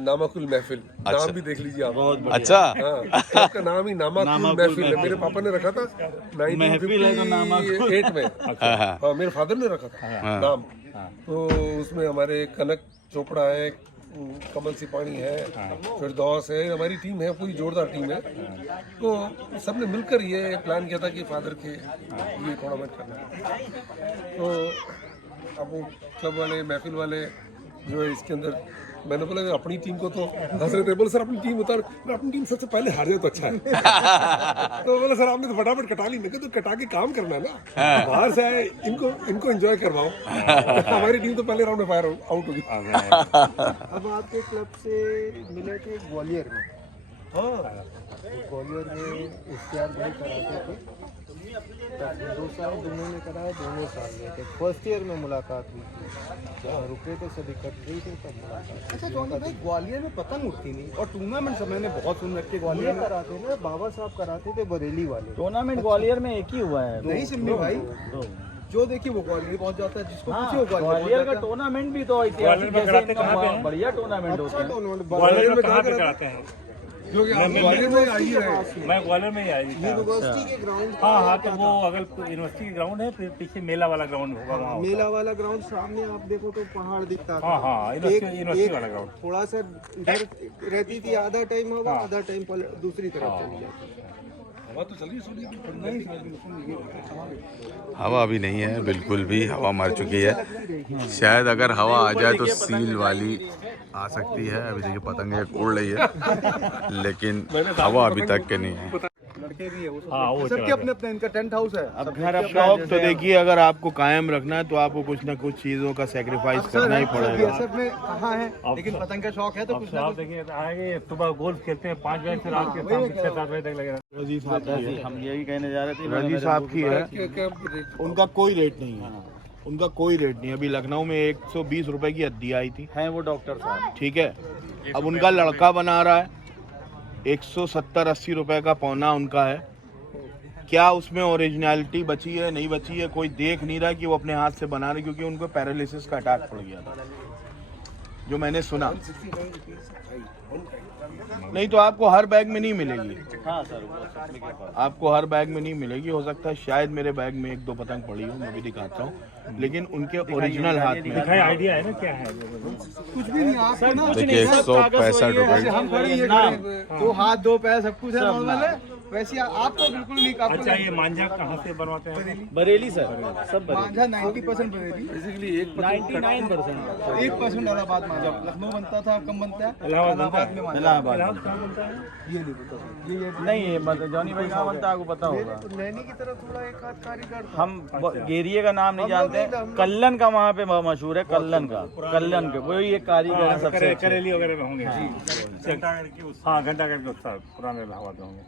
नामाकुल महफिल, अच्छा। नाम भी देख लीजिए आप। बहुत बढ़िया। अच्छा हाँ, क्लब का नाम ही नामाकुल नामाकुल महफिल है। महफिल। मेरे पापा ने रखा था महफिल है तो नामाकुल। 1958 में। हाँ हाँ हाँ, मेरे फादर ने रखा था हाँ। नाम। तो उसमें हमारे कनक चोपड़ा है, कमल सिपाही है, फिरदौस है, हमारी टीम है, पूरी जोरदार टीम है। तो सबने मिलकर ये प्लान किया था कि फादर के ये टूर्नामेंट करना है। तो अब वो क्लब वाले, महफिल वाले जो है इसके अंदर, मैंने बोला कि अपनी टीम को तो हंस रहे थे, बोले सर अपनी टीम उतार, अपनी टीम सबसे पहले हार जाए तो अच्छा है। तो बोले सर आपने तो फटाफट कटा ली। मैं तो कटा के काम करना है ना, बाहर से आए, इनको एंजॉय करवाओ। हमारी टीम तो पहले राउंड में फायर आउट होगी। अब आपके क्लब से मिले थे ग्वालियर में, हाँ, ग्वालियर में इश्तियाक भाई कराते थे, तब 2 साल दोनों ने कराया, दोनों साल में थे। फर्स्ट ईयर में मुलाकात हुई थी, जहाँ रुके थे सब इकट्ठे ही थे, तब मुलाकात। अच्छा जॉनी भाई, ग्वालियर में पतंग उड़ती नहीं, और टूर्नामेंट सब मैंने बहुत सुन रखे ये ग्वालियर में। कराते ना, बाबा साहब कराते थे बरेली वाले। टूर्नामेंट ग्वालियर में एक ही हुआ है। नहीं सिम्मी भाई, दो। जो देखिए वो ग्वालियर पहुंच जाता है, जिसको हाँ, पूछिए वो ग्वालियर ग्वालियर का पहुंच जाता टूर्नामेंट भी तो ऐतिहासिक में जैसे कराते इनका कहाँ पे हैं? बढ़िया टूर्नामेंट होते हैं। ग्वालियर में कहाँ पे कराते हैं? जो कि आप ग्वालियर में आ ही रहे। मैं ग्वालियर में ही आई थी। यूनिवर्सिटी के ग्राउंड, हाँ हाँ, तो वो अगर यूनिवर्सिटी के ग्राउंड है, फिर पीछे मेला वाला ग्राउंड होगा वहाँ होता है। मेला वाला ग्राउंड, सामने आप देखो तो पहाड़ दिखता था। हाँ हाँ, यूनिवर्सिटी वाला ग्राउंड। थोड़ा सा इधर रहती थी, आधा टाइम हवा, आधा टाइम दूसरी तरफ चली जाती। हवा तो चलिए सुनिए, हवा अभी नहीं है, बिल्कुल भी हवा मर चुकी है। शायद अगर हवा आ जाए तो सील वाली आ सकती है। अभी देखिए पतंगे उड़ रही है, लेकिन हवा अभी तक के नहीं है। सबके लिए वो हाँ, वो सबके चला अपने अपने इनका टेंट हाउस है। अब घर अपना शौक तो जैसे- देखिए, अगर आपको कायम रखना है तो आपको कुछ ना कुछ चीजों का सेक्रीफाइस करना ही पड़ेगा। बीएसएफ में कहाँ है, लेकिन पतंग का शौक है तो अब कुछ ना आप कुछ। देखिए आएंगे सुबह गोल्फ खेलते हैं 5 बजे से रात के शाम 6-7 बजे तक लगे रजी साहब की है, हम यही कहने जा रहे थे। रजी साहब की है, क्या क्या रेट? उनका कोई रेट नहीं है, उनका कोई रेट नहीं। अभी लखनऊ में 120 रुपए की हड्डी आई थी, हैं वो डॉक्टर साहब। ठीक है। अब उनका लड़का बना रहा है, 170-80 रुपए का पौना उनका है। क्या उसमें ओरिजिनलिटी बची है नहीं बची है, कोई देख नहीं रहा कि वो अपने हाथ से बना रहे, क्योंकि उनको पैरालिसिस का अटैक पड़ गया था, जो मैंने सुना। नहीं तो आपको हर बैग में नहीं मिलेगी, हाँ सर, वो सभी के पास। आपको हर बैग में नहीं मिलेगी। हो सकता है शायद मेरे बैग में 1-2 पतंग पड़ी हो, मैं भी दिखाता हूँ, लेकिन उनके ओरिजिनल हाथ में। दिखाई आइडिया है ना क्या है कुछ भी नहीं आपको ना। देखिए 165 जैसे हम रुपए। खड़े ये खड़े, 2 हाथ 2 पैर सब कुछ है, नॉर्मल है। वैसे आपको बिल्कुल नहीं, आपको अच्छा ये मांझा कहाँ से बनवाते हैं बरेली सर, सब बरेली। मांझा 90% बनेगी, बेसिकली एक पतंग 99%। 1% इलाहाबाद मांझा। लखनऊ बनता था, कम बनता है इलाहाबाद में मांझा। इलाहाबाद इलाहाबाद कहाँ बनता है? ये नहीं पता, ये नहीं, ये मतलब जॉनी भाई कहाँ बनता है आपको पता होगा। नैनी की तरफ थोड़ा एक हाथ कारीगर था। हम गेरिए का नाम नहीं जानते, कल्लन का वहाँ पे मशहूर है, कल्लन का, कल्लन के वही एक कारीगर है सबसे अच्छे। करेली वगैरह में होंगे। हाँ घंटा करके उस्ताद पुराने इलाहाबाद में होंगे।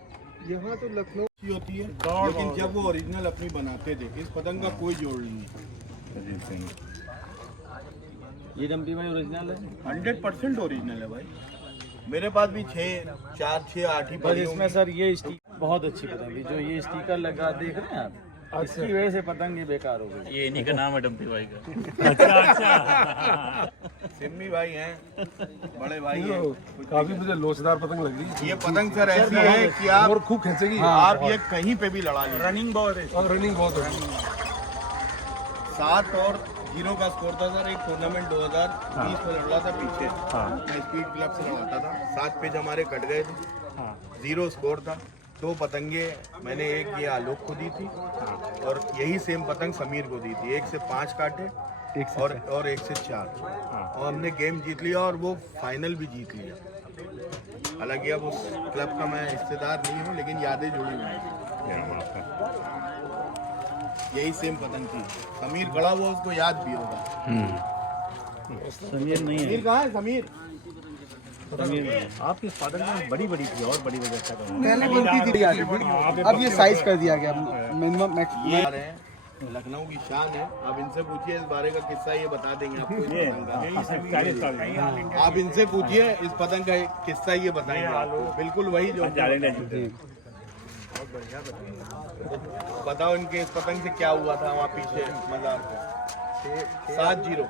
यहाँ तो लखनऊ अच्छी होती है, लेकिन जब वो ओरिजिनल अपनी बनाते थे, इस पतंग का कोई जोड़ नहीं है। अजीत सिंह ये डम्पी भाई ओरिजिनल है। 100% ओरिजिनल है भाई। मेरे पास भी 6, 8 ही बस पड़ी इसमें सर ये स्टिकर बहुत अच्छी पतंग थी, जो ये स्टिकर लगा देख रहे हैं आप, इसकी वजह से पतंग ये बेकार हो गई। ये इन्हीं का नाम है डम्पी भाई का। अच्छा सिम्मी भाई हैं, बड़े भाई हैं। काफी मुझे लोचदार पतंग लग रही है ये पतंग सर ऐसी है कि आप और खूब खींचेगी आप ये कहीं पे भी लड़ा लीजिए। रनिंग बहुत है। और रनिंग बहुत होगी। 7 और 0 का स्कोर था सर। एक टूर्नामेंट 2020 में लड़ा था पीछे, मैं स्पीड क्लब से लड़ाता था। 7 पेज हमारे कट गए थे, 0 स्कोर था। 2 पतंगे मैंने, एक ये आलोक को दी थी और यही सेम पतंग समीर को दी थी। 1 से 5 काटे और 1 से 4, और हमने गेम जीत लिया और वो फाइनल भी जीत लिया। हालांकि अब उस क्लब का मैं हिस्सेदार नहीं हूँ, लेकिन यादें जुड़ी हुई हैं। यही सेम पतंग थी। समीर खड़ा हुआ, उसको याद भी होगा। समीर नहीं है, समीर कहाँ है? समीर आपकी पतंग बड़ी बड़ी थी और बड़ी वजह से पहले बनती थी आगे भी, अब ये साइज कर दिया गया मिनिमम मैक्स। ये आ रहे हैं, लखनऊ की शान है। आप इनसे पूछिए इस बारे का किस्सा, ये बता देंगे आपको इस पतंग का। आप इनसे पूछिए इस पतंग का किस्सा, ये बताएंगे आपको। बिल्कुल वही जो बताओ इनके इस पतंग से क्या हुआ था वहाँ पीछे मजार पे। 7-0,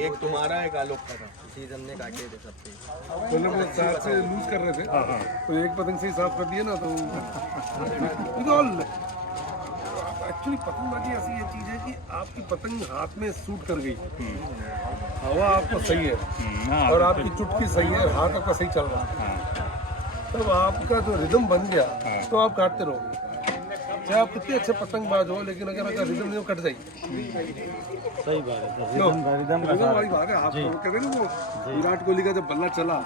एक तुम्हारा एक आलोक का था। हमने काटे थे सबसे। पहले वो साथ से लूज कर रहे थे, तो एक पतंग से ही साफ कर दिया ना, तो एक्चुअली पतंगबाजी ऐसी ये चीज है कि आपकी पतंग हाथ में सूट कर गई, हवा आपको सही है और आपकी चुटकी सही है, हाथ आपका सही चल रहा है, तब आपका जो रिदम बन गया तो आप काटते रहोगे। चाहे आप कितने अच्छे पतंगबाज हो, लेकिन अगर आपका रिदम नहीं हो, कट जाएगी। सही बात है। रिदम वाली बात है। आप कहते हैं ना, वो विराट कोहली का जब बल्ला चला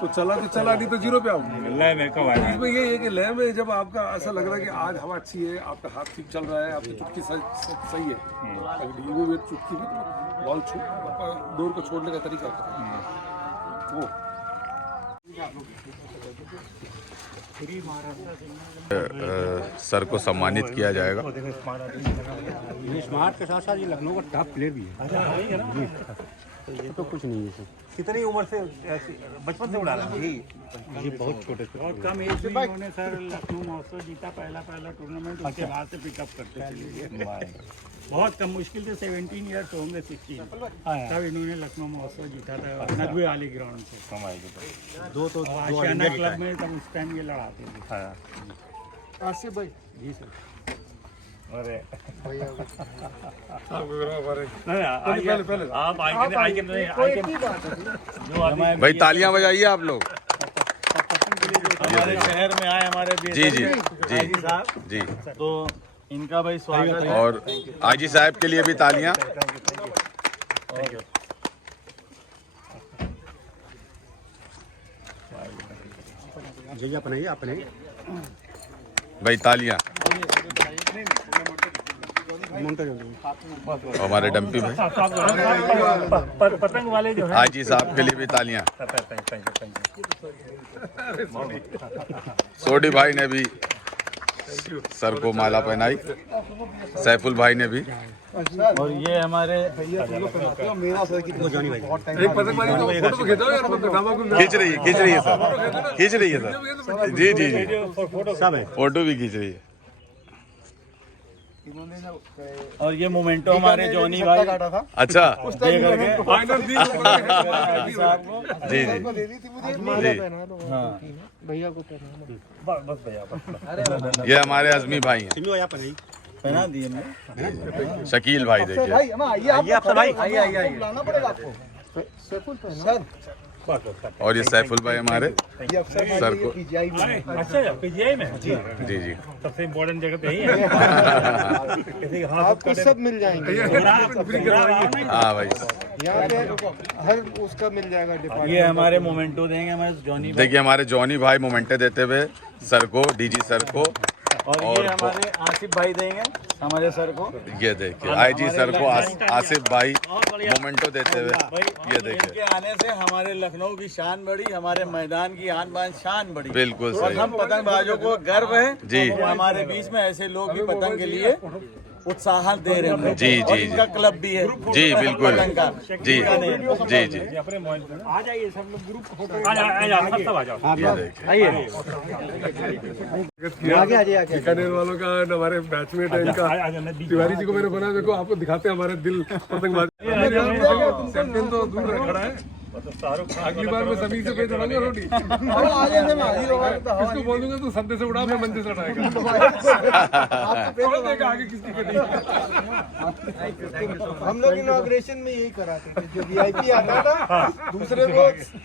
तो चला, नहीं तो 0 पे आउट। लय में कब आया? इसमें ये है कि लय में जब आपका ऐसा लग रहा है कि आज हवा अच्छी है, आपका हाथ ठीक चल रहा है, आपकी चुटकी सही है, अगर ढीली हुई चुटकी में तो बॉल डोर को छोड़ने का तरीका होता है वो। सर को सम्मानित किया जाएगा। स्मार्ट के साथ साथ ये लखनऊ का टॉप प्लेयर भी है। तो कुछ नहीं है सर। कितनी उम्र से बचपन से उड़ा रहा है? ये बहुत छोटे बहुत कम एज में उन्होंने सर लखनऊ महोत्सव जीता, पहला टूर्नामेंट। उसके बाद से पिकअप करते चले बहुत कम, मुश्किल से 17 ईयर्स होंगे, 16 तब इन्होंने लखनऊ महोत्सव जीता था नदवे वाली ग्राउंड से। दो आशियाना क्लब में तब उस टाइम ये लड़ाते थे। आसिफ भाई जी सर। अरे आप भाई तालियां बजाइए आप लोग। हमारे शहर में आए हमारे जी जी जी साहब जी। तो इनका भाई स्वागत है। और आजी साहब के लिए भी तालियां। जी अपने भाई तालियां। और हमारे डम्पी भाई पतंग वाले जो है आईजी साहब के लिए भी तालियां। सोडी भाई ने भी सर को माला पहनाई, सैफुल भाई ने भी। और ये हमारे मेरा सर की बहुत टाइम एक पतंग वाली तो फोटो तो खींचो यार, मतलब ड्रामा को खींच रही है सर, खींच रही है सर। जी जी जी, फोटो भी खींच रही है। और ये मोमेंटो हमारे जॉनी भाई काटा था अच्छा दे करके फाइनल दी साहब को। जी जी दे दी थी मुझे जी। हाँ भैया को ये हमारे अजमी भाई हैं, पहना दिए हमने। शकील भाई देखिए। भाई हम आइए आप भाई आइए बुलाना पड़ेगा आपको सर। और ये सैफुल भाई हमारे ये अफसर सर को। पीजीआई में अच्छा पीजीआई में जी जी। सबसे इम्पोर्टेंट जगह तो यही है। किसी के हाथ आपको सब मिल जाएंगे हाँ भाई, यहाँ पे हर उसका मिल जाएगा डिपार्टमेंट। ये हमारे मोमेंटो देंगे हमारे जॉनी भाई। देखिए हमारे जॉनी भाई मोमेंटे देते हुए सर को, डीजी सर को। और ये हमारे आसिफ भाई देंगे हमारे सर को। ये देखिए आईजी सर को आसिफ भाई मोमेंटो देते हुए। भाई ये देखिए इनके आने से हमारे लखनऊ की शान बढ़ी, हमारे मैदान की आन बान शान बढ़ी। बिल्कुल और सही। हम पतंगबाजों को गर्व है जी। कि हमारे बीच में ऐसे लोग भी पतंग के लिए उत्साह दे रहे हैं। जी, जी, और जी। इनका क्लब भी है जी बिल्कुल पतंग का। जी जी जी। आ जाइए सब लोग ग्रुप फोटो आ जाओ सब आ जाओ। ये देखिए बीकानेर वालों का हमारे बैचमेट है इनका तिवारी जी को मैंने बनाया, देखो आपको दिखाते हैं हमारे दिल पतंगबाजी। चैंपियन तो दूर रह खड़ा है, अगली बार मैं सभी से पेज उड़ाऊंगा रोटी। किसको बोलूंगा तो संदे से उड़ा, मैं मंदिर से उड़ाएगा। देखा आगे किसकी कटी। हम लोग इनॉग्रेशन में यही कराते थे, जो वीआईपी आता था दूसरे को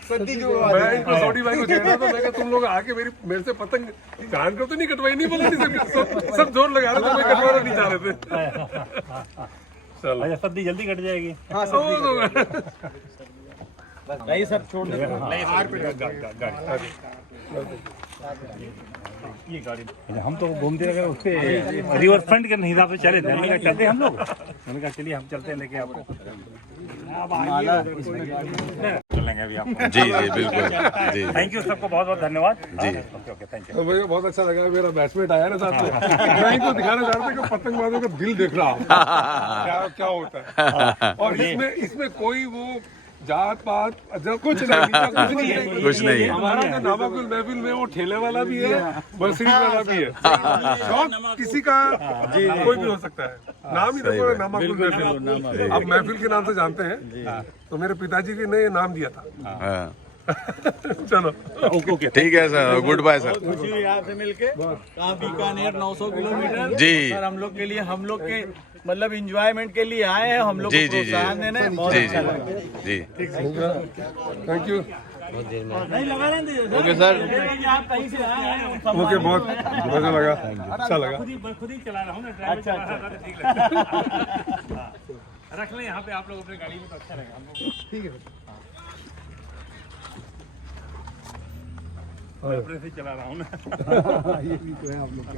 सद्दी के मैं इनको सोडी भाई को छेड़ा था, मैं कहा तुम लोग आके मेरे से पतंग जान कर तो नहीं कटवाई, नहीं बोला नहीं, सब जोर लगा रहे थे, मैं कटवाना नहीं चाह रहे थे। चलो अच्छा सद्दी जल्दी कट जाएगी। नहीं सब छोड़ दे। ये गाड़ी हम तो घूमते रहे उस पे रिवर फ्रंट के हिसाब से चले थे, हमने कहा चलते हम लोग, मैंने कहा चलिए हम चलते हैं लेके आपको। अब आइए चलेंगे अभी आपको। जी जी बिल्कुल जी। थैंक यू सबको बहुत बहुत धन्यवाद जी। Okay okay thank you. तो मुझे बहुत अच्छा लगा, मेरा बैचमेट आया ना साथ में, मैं इनको दिखाना चाहता था कि पतंगबाजों का दिल देख रहा हूँ क्या क्या होता है। और इसमें कोई वो जात पात कुछ नहीं है, कुछ नहीं है। हमारा तो नामाकुल महफिल में वो ठेले वाला भी है, बसरी वाला भी है। शौक किसी का कोई भी हो सकता है, नाम ही देखो नामाकुल महफिल। आप महफिल के नाम से जानते हैं, तो मेरे पिताजी ने ये नाम दिया था। हाँ। चलो ओके ठीक है सर, गुड बाय सर। खुशी हुई आपसे मिलके। कहाँ बीकानेर 900 किलोमीटर। जी। सर हम लोग के लिए, हम लोग के मतलब इंजॉयमेंट के लिए आए हैं, हम लोग जी को जी जी प्रोत्साहन देने। बहुत जी अच्छा लगा। जी। Thank you. नहीं लगा रहे थे ओके सर। आप कहीं से आए हैं। ओके, बहुत मजा लगा, अच्छा लगा। खुद ही चला रहा हूँ ना, ड्राइवर चला रहा था तो ठीक लगता। रख लें यहाँ पे आप लोग अपनी गाड़ी में, तो अच्छा रहेगा हम लोग। ठीक है मैं अपने से चला रहा हूँ ना। ये भी तो है आप लोग का।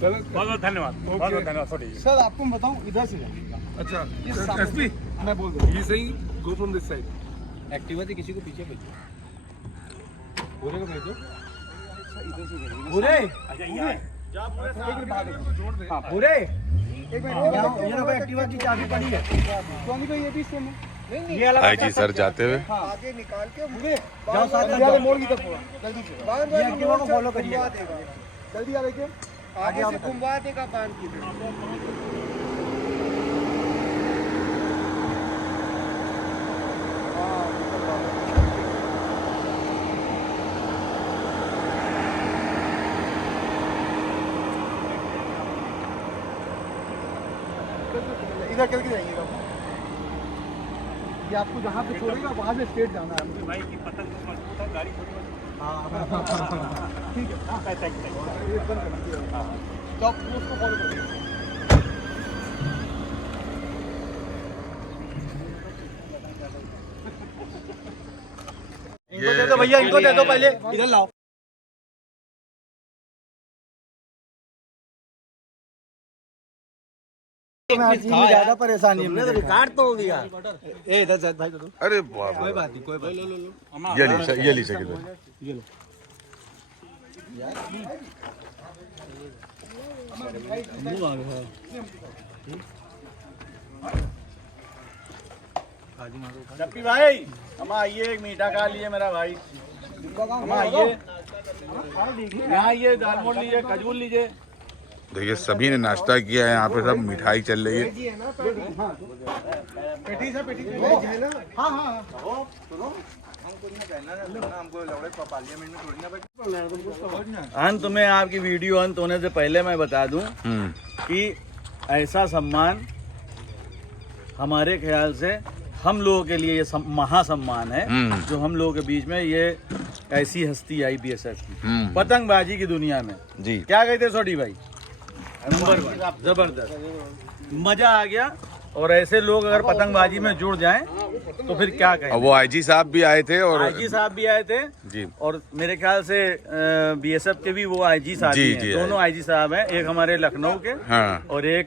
चलो, बहुत बहुत धन्यवाद, बहुत बहुत धन्यवाद। सॉरी सर आपको मैं बताऊं, इधर से जाइएगा। अच्छा एसपी मैं बोल दूँ ये सही, go from this side. Activa से किसी को पीछे भेजो, पूरे को भेजो। पूरे अच्छा ये हाँ पूरे एक मिनट, ये देखो एक्टिवा की चाबी पड़ी है, सोनी को ये भी सेम है। ये अलग आईजी सर जाते हुए। आगे निकाल के पूरे जाओ साथ मोड़ की तरफ जल्दी से, ये एक्टिवा को फॉलो करिए जल्दी। आ देखिए आगे से घुमवा देगा बांध की। इधर करके जाइएगा, ये आपको जहाँ पे छोड़ेगा वहाँ से स्ट्रेट जाना है। भाई की पतंग तो मजबूत है, गाड़ी थोड़ी ठीक है, थैंक यू। ये बंद कर दीजिए, तो आप उसको फॉलो करिए। इनको दे दो भैया, इनको दे दो पहले, इधर लाओ। ज्यादा परेशानी है रिकॉर्ड तो हो गया। ए इधर भाई तो अरे बाप रे। कोई बात नहीं, कोई बात नहीं। ये ली सके शप्पी भाई हम आइए, एक मीठा खा लिए मेरा भाई। हम आइए, यहाँ आइए, दालमोट लीजिए, खजूर लीजिए। देखिए सभी ने नाश्ता किया है, यहाँ पे सब मिठाई चल रही है। अंत में आपकी वीडियो अंत होने से पहले मैं बता दूं कि ऐसा सम्मान हमारे ख्याल से हम लोगों के लिए ये महासम्मान है जो हम लोगों के बीच में ये ऐसी हस्ती आई बीएसएफ की पतंगबाजी की दुनिया में। जी क्या कहते सोडी भाई, नंबर 1 जबरदस्त, मजा आ गया। और ऐसे लोग अगर पतंगबाजी में जुड़ जाएं तो फिर क्या कहें। वो आईजी साहब भी आए थे और आईजी साहब भी आए थे जी, और मेरे ख्याल से बीएसएफ के भी वो आईजी साहब जी, हैं। जी, दोनों आईजी साहब हैं, एक हमारे लखनऊ के हाँ और एक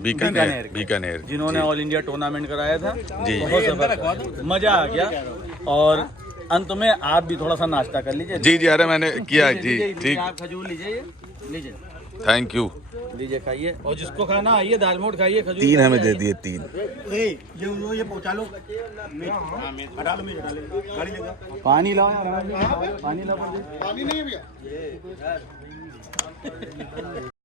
बीकानेर के, बीकानेर जिन्होंने ऑल इंडिया टूर्नामेंट कराया था। जी। बहुत जबरदस्त, मजा आ गया। और अंत में आप भी थोड़ा सा नाश्ता कर लीजिए। जी जी, अरे मैंने किया जी, लीजिए, ठीक, आप खजूर लीजिए, लीजिए थैंक यू। लीजिए, खाइए। और जिसको खाना आइए, दालमोट खाइए, खजूर 3 हमें खाइए। दे दिए 3। ये पहुंचा लो, हटा लो, गाड़ी लेगा। पानी लाओ यार, पानी लाओ। पानी नहीं है भैया।